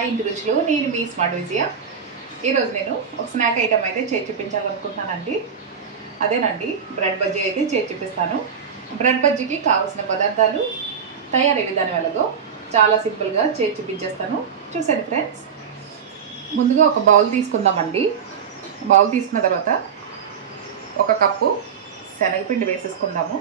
మా ఇంటి రుచులు. నేను మీ స్మార్ట్ విజయ. ఈరోజు నేను ఒక స్నాక్ ఐటమ్ అయితే చేసి చూపించాలనుకుంటున్నానండి. అదేనండి బ్రెడ్ బజ్జీ అయితే చేసి చూపిస్తాను. బ్రెడ్ బజ్జీకి కావాల్సిన పదార్థాలు, తయారీ విధానం ఎలాగో చాలా సింపుల్గా చేసి చూపించేస్తాను. చూసాను ఫ్రెండ్స్. ముందుగా ఒక బౌల్ తీసుకుందామండి. బౌల్ తీసుకున్న తర్వాత ఒక కప్పు శనగపిండి వేసేసుకుందాము.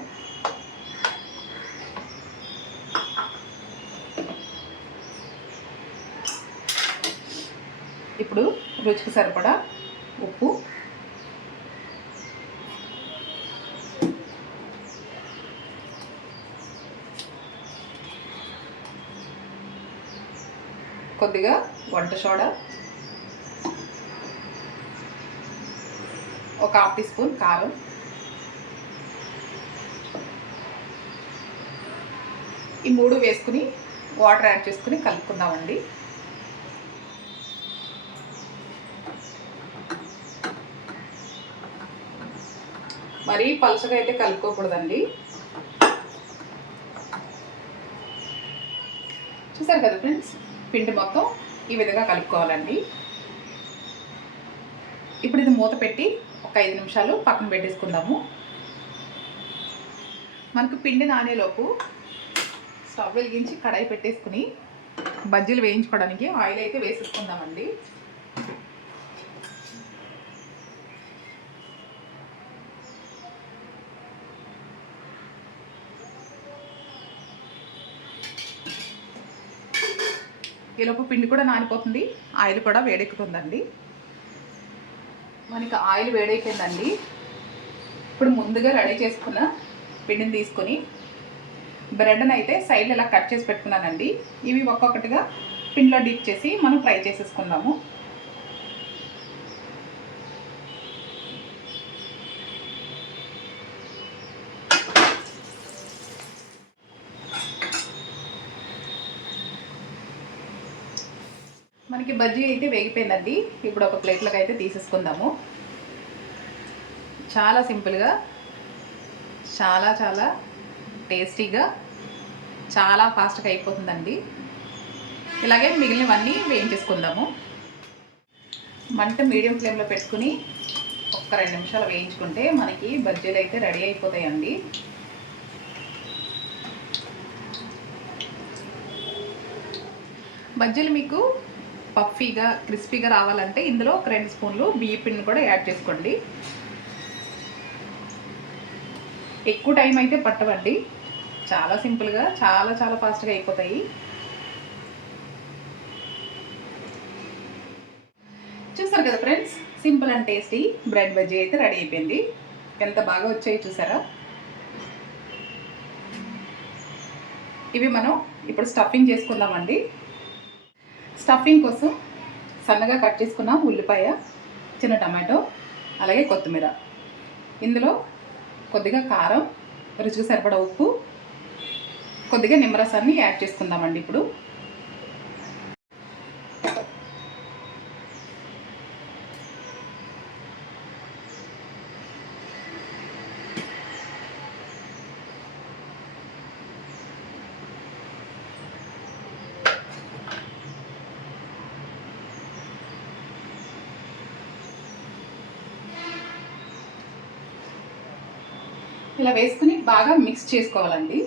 ఇప్పుడు రుచికి సరిపడా ఉప్పు, కొద్దిగా వంట సోడా, ఒక హాఫ్ టీ స్పూన్ కారం, ఈ మూడు వేసుకుని వాటర్ యాడ్ చేసుకుని కలుపుకుందామండి. మరీ పలుచగా అయితే కలుపుకోకూడదండి. చూసారు కదా ఫ్రెండ్స్, పిండి మొత్తం ఈ విధంగా కలుపుకోవాలండి. ఇప్పుడు ఇది మూత పెట్టి ఒక 5 నిమిషాలు పక్కన పెట్టేసుకుందాము. మనకు పిండి నానేలోపు స్టవ్ వెలిగించి కడాయి పెట్టేసుకుని బజ్జీలు వేయించుకోవడానికి ఆయిల్ అయితే వేసేసుకుందామండి. ఈలోపు పిండి కూడా నానిపోతుంది, ఆయిల్ కూడా వేడెక్కుతుందండి. మనకి ఆయిల్ వేడైపోయిందండి. ఇప్పుడు ముందుగా రెడీ చేసుకున్న పిండిని తీసుకొని బ్రెడ్ని అయితే సైడ్లో ఇలా కట్ చేసి పెట్టుకున్నానండి. ఇవి ఒక్కొక్కటిగా పిండిలో డిప్ చేసి మనం ఫ్రై చేసేసుకుందాము. మనకి బజ్జీ అయితే వేగిపోయిందండి. ఇప్పుడు ఒక ప్లేట్లోకి అయితే తీసేసుకుందాము. చాలా సింపుల్గా, చాలా చాలా టేస్టీగా, చాలా ఫాస్ట్గా అయిపోతుందండి. ఇలాగే మిగిలినవన్నీ వేయించేసుకుందాము. మంట మీడియం ఫ్లేమ్లో పెట్టుకుని ఒక్క 2 నిమిషాలు వేయించుకుంటే మనకి బజ్జీలు అయితే రెడీ అయిపోతాయండి. బజ్జీలు మీకు పఫీగా, క్రిస్పీగా రావాలంటే ఇందులో ఒక 2 స్పూన్లు బియ్యం పిండిని కూడా యాడ్ చేసుకోండి. ఎక్కువ టైం అయితే పట్టవండి. చాలా సింపుల్గా, చాలా చాలా ఫాస్ట్గా అయిపోతాయి. చూసారు కదా friends, simple and tasty bread bajji అయితే రెడీ అయిపోయింది. ఎంత బాగా వచ్చాయి చూసారా. ఇవి మనం ఇప్పుడు స్టఫింగ్ చేసుకుందామండి. స్టఫింగ్ కోసం సన్నగా కట్ చేసుకున్న ఉల్లిపాయ, చిన్న టమాటో, అలాగే కొత్తిమీర, ఇందులో కొద్దిగా కారం, రుచికి సరిపడా ఉప్పు, కొద్దిగా నిమ్మరసాన్ని యాడ్ చేసుకుందామండి. ఇప్పుడు ఇలా వేసుకుని బాగా మిక్స్ చేసుకోవాలండి.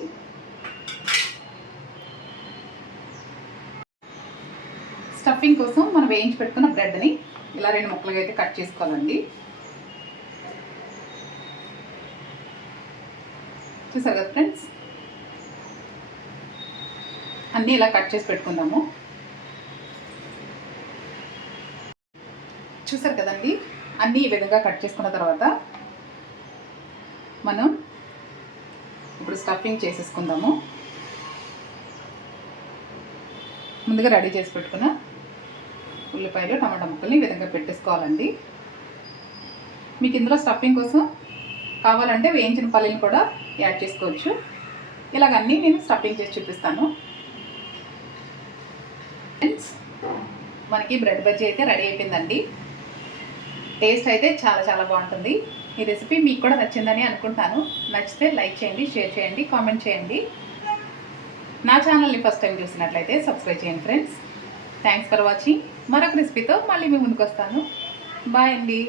స్టఫింగ్ కోసం మనం వేయించి పెట్టుకున్న బ్రెడ్ని ఇలా 2 ముక్కలుగా అయితే కట్ చేసుకోవాలండి. చూసారు కదా ఫ్రెండ్స్, అన్నీ ఇలా కట్ చేసి పెట్టుకుందాము. చూసారు కదండి, అన్నీ ఈ విధంగా కట్ చేసుకున్న తర్వాత మనం ఇప్పుడు స్టఫింగ్ చేసేసుకుందాము. ముందుగా రెడీ చేసి పెట్టుకున్న ఉల్లిపాయలు, టమాటా ముక్కల్ని ఈ విధంగా పెట్టేసుకోవాలండి. మీకు ఇందులో స్టఫింగ్ కోసం కావాలంటే వేయించిన పల్లీని కూడా యాడ్ చేసుకోవచ్చు. ఇలాగన్నీ నేను స్టఫింగ్ చేసి చూపిస్తాను. ఫ్రెండ్స్, మనకి బ్రెడ్ బజ్జీ అయితే రెడీ అయిపోయిందండి. టేస్ట్ అయితే చాలా చాలా బాగుంటుంది. ఈ రెసిపీ మీకు కూడా నచ్చిందని అనుకుంటాను. నచ్చితే లైక్ చేయండి, షేర్ చేయండి, కామెంట్ చేయండి. నా ఛానల్ని ఫస్ట్ టైం చూసినట్లయితే సబ్స్క్రైబ్ చేయండి ఫ్రెండ్స్. Thanks for watching. మరొక రెసిపీతో మళ్ళీ మీ ముందుకు వస్తాను. బాయ్ అండి.